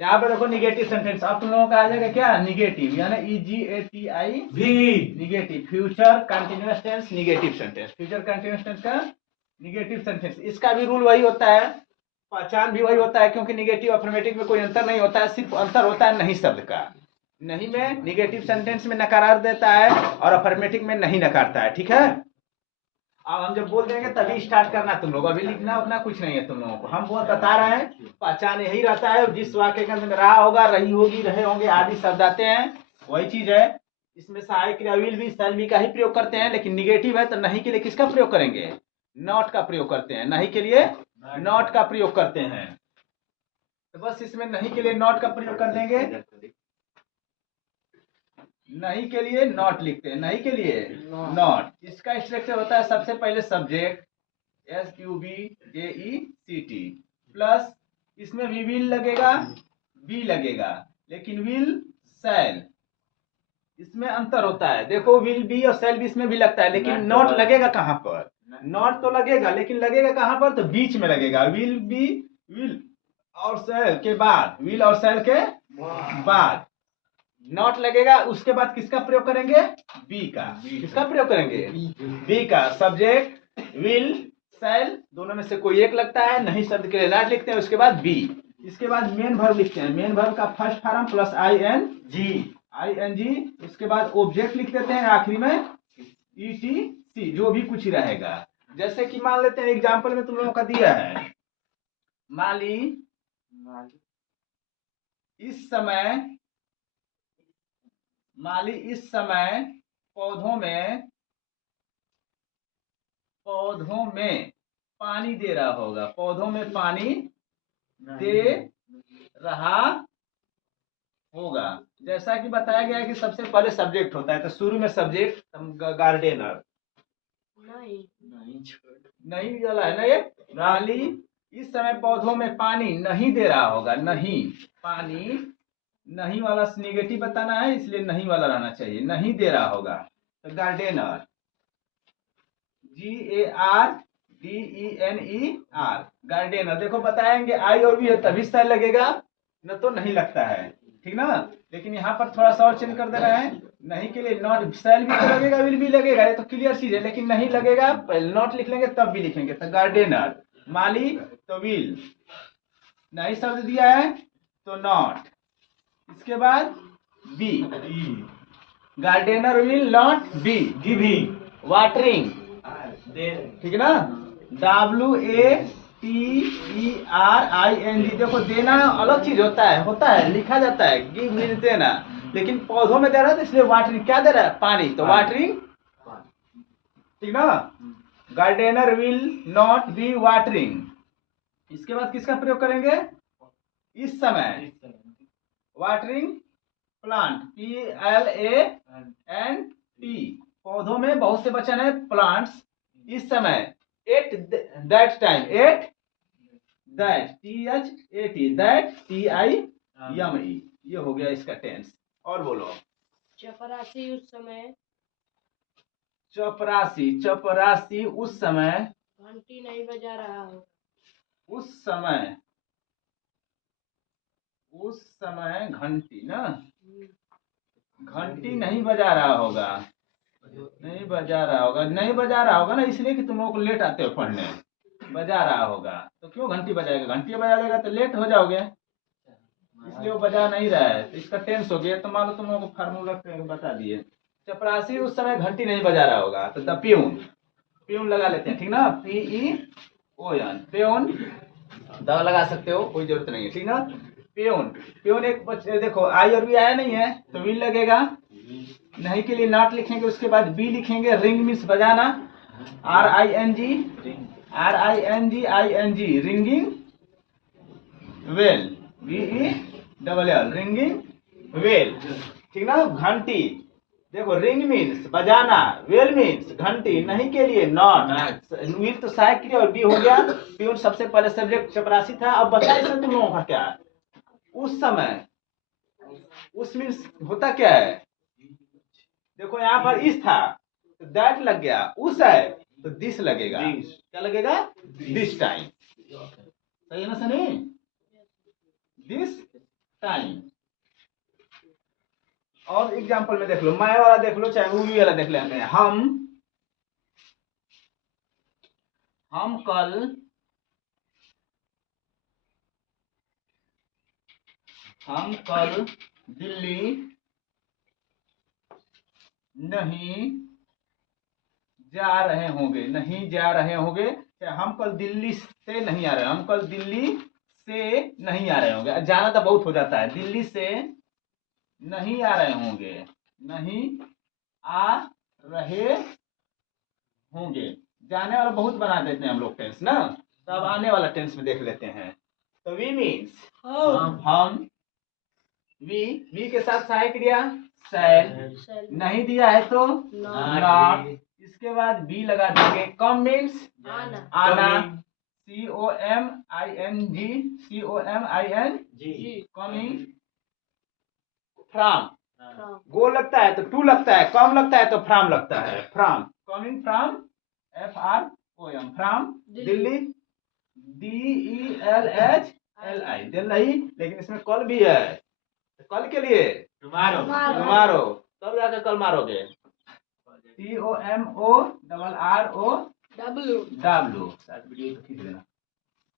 यहाँ पे देखो निगेटिव सेंटेंस, अब तुम लोगों का आ जाएगा क्या, निगेटिव, यानी EGATI negative, future continuous tense negative sentence, future continuous tense का निगेटिव सेंटेंस। इसका भी रूल वही होता है, पहचान भी वही होता है, क्योंकि निगेटिव अफर्मेटिव में कोई अंतर नहीं होता है, सिर्फ अंतर होता है नहीं शब्द का। नहीं में निगेटिव सेंटेंस में नकार देता है और अफर्मेटिव में नहीं नकारता है, ठीक है। अब हम जब बोल देंगे तभी स्टार्ट करना तुम लोग, अभी लिखना उतना कुछ नहीं है तुम लोगों को, हम वो बता रहे हैं। पहचान यही रहता है, जिस वाक्य के अंदर में रहा होगा, रही होगी, रहे होंगे आदि शब्द आते हैं, वही चीज है। इसमें सहायक क्रिया विल भी, शैल भी का ही प्रयोग करते हैं, लेकिन निगेटिव है तो नहीं के लिए किसका प्रयोग करेंगे, नॉट का प्रयोग करते हैं, नहीं के लिए नॉट का प्रयोग करते हैं। तो बस इसमें नहीं के लिए नॉट का प्रयोग कर देंगे, नहीं के लिए नॉट लिखते हैं, नहीं के लिए नॉट। इसका स्ट्रक्चर होता है सबसे पहले सब्जेक्ट SUBJECT प्लस इसमें भी विल लगेगा, बी लगेगा, लेकिन विल शैल इसमें अंतर होता है। देखो विल बी और शैल भी इसमें भी लगता है, लेकिन नॉट लगेगा कहाँ पर, नॉट तो लगेगा लेकिन लगेगा कहाँ पर, तो बीच में लगेगा, विल बी, विल और शैल के बाद, विल और शैल के बाद नॉट लगेगा। उसके बाद किसका प्रयोग करेंगे, बी का, किसका प्रयोग करेंगे, बी का। सब्जेक्ट विल शैल दोनों में से कोई एक लगता है, नहीं शब्द के लिए नॉट लिखते हैं, उसके बाद बी। इसके बाद मेन वर्ब लिखते हैं, मेन वर्ब का फर्स्ट फॉर्म प्लस ING, उसके बाद ऑब्जेक्ट लिख देते हैं, आखिरी में ETC, जो भी कुछ ही रहेगा। जैसे कि मान लेते हैं एग्जाम्पल में तुम लोगों का दिया है, माली इस समय, माली इस समय पौधों में पानी दे रहा होगा, पौधों में पानी दे रहा होगा। जैसा कि बताया गया है कि सबसे पहले सब्जेक्ट होता है, तो शुरू में सब्जेक्ट गार्डनर, नहीं वाला है ना ये, माली इस समय पौधों में पानी नहीं दे रहा होगा, नहीं, पानी नहीं वाला निगेटिव बताना है, इसलिए नहीं वाला रहना चाहिए, नहीं दे रहा होगा, तो गार्डनर GARDENER गार्डनर। देखो बताएंगे आई और बी है तभी शैल लगेगा, न तो नहीं लगता है, ठीक ना। लेकिन यहाँ पर थोड़ा सा और चेंज कर दे रहे हैं, नहीं के लिए नॉट, शैल भी तो लगेगा, विल भी लगेगा, ये तो क्लियर चीज है, लेकिन नहीं लगेगा पहले नॉट लिख लेंगे तब भी लिखेंगे, तो गार्डनर, माली तो विल, नहीं शब्द दिया है तो नॉट, इसके बाद be, gardener will not be giving watering, ठीक है ना, WATERING। देखो देना अलग चीज होता है लिखा जाता है, गिव मीन्स देना, लेकिन पौधों में दे रहा है तो इसलिए वाटरिंग, क्या दे रहा है, पानी, तो वाटरिंग, ठीक ना। Gardener will not be watering. इसके बाद किसका प्रयोग करेंगे, इस समय, वाटरिंग प्लांट, PLANT, पौधों में बहुत से वचन है, प्लांट्स, इस समय, at that time, at that, THAT, that TIME, ये हो गया इसका टेंस। और बोलो, चपरासी उस समय, चपरासी उस समय, घंटी नहीं बजा रहा हो, उस समय घंटी ना, घंटी नहीं बजा रहा होगा, नहीं बजा रहा होगा ना, इसलिए कि तुम लोग को लेट आते हो पढ़ने, बजा रहा होगा तो क्यों घंटी बजाएगा, घंटी बजा देगा तो लेट हो जाओगे, इसलिए वो बजा नहीं रहा है, तो इसका टेंस हो गया। तो मान लो तुम लोगों को फार्मूला बता दिए, चपरासी उस समय घंटी नहीं बजा रहा होगा, तो द प्यून, प्यून लगा लेते हैं, ठीक ना, PEON, प्यून द लगा सकते हो, कोई जरूरत नहीं है, ठीक ना। प्यून एक देखो आई और बी आया नहीं है तो विल लगेगा, नहीं के लिए नॉट लिखेंगे, उसके बाद बी लिखेंगे, रिंग मीन्स बजाना, RING ringing, well, VELL ringing well, ठीक ना। घंटी देखो, रिंग मीन्स बजाना, वेल मीन्स घंटी, नहीं के लिए नॉट, विल तो सहायक क्रिया और बी हो गया। प्यून सबसे पहले सब्जेक्ट चपरासी था। अब बताइए सर तुम लोगों का क्या, उस समय, उस मीन्स होता क्या है, देखो यहाँ पर इस था तो दैट लग गया, उस है तो दिस लगेगा, क्या लगेगा, दिस टाइम, सही है ना सनी, दिस टाइम। और एग्जांपल में देख लो, मैं वाला देख लो चाहे मूवी वाला देख लेते हैं। हम कल दिल्ली नहीं जा रहे होंगे, नहीं जा रहे होंगे। हम कल दिल्ली से नहीं आ रहे, हम कल दिल्ली से नहीं आ रहे होंगे। जाना तो बहुत हो जाता है, दिल्ली से नहीं आ रहे होंगे, नहीं आ रहे होंगे। जाने वाला बहुत बना देते हैं हम लोग टेंस ना, तब आने वाला टेंस में देख लेते हैं। तो वी मीन्स हम, वी के साथ सहायक क्रिया शैल, नहीं दिया है तो नॉट, इसके बाद बी लगा देंगे। कम मीन्स आना, COMING, कमिंग। फ्रॉम, गो लगता है तो टू लगता है, कम लगता है तो फ्रॉम लगता है। From, coming from, FROM, from Delhi, DELHLI, Delhi. लेकिन इसमें कल भी है, कल के लिए टुमारो, तब जाकर कल मारोगे। COMORROW, वीडियो तो खींच लेना।